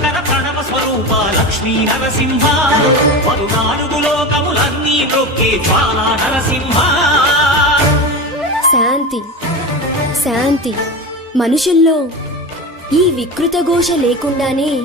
శుభకర ప్రణవ స్వరూప లక్ష్మీ నరసింహ. పదునాలుగు లోకములన్నీ మృక్కే జ్వాలా నరసింహ. శాంతి శాంతి. మనుషుల్లో ఈ వికృత ఘోష లేకుండానే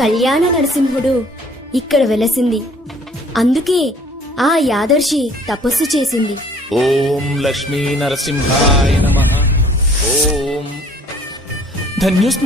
కళ్యాణ నరసింహుడు ఇక్కడ వెలసింది. అందుకే ఆ యాదర్శి తపస్సు చేసింది. ఓం లక్ష్మీ నరసింహాయ నమ. ఓం. ధన్యోస్మి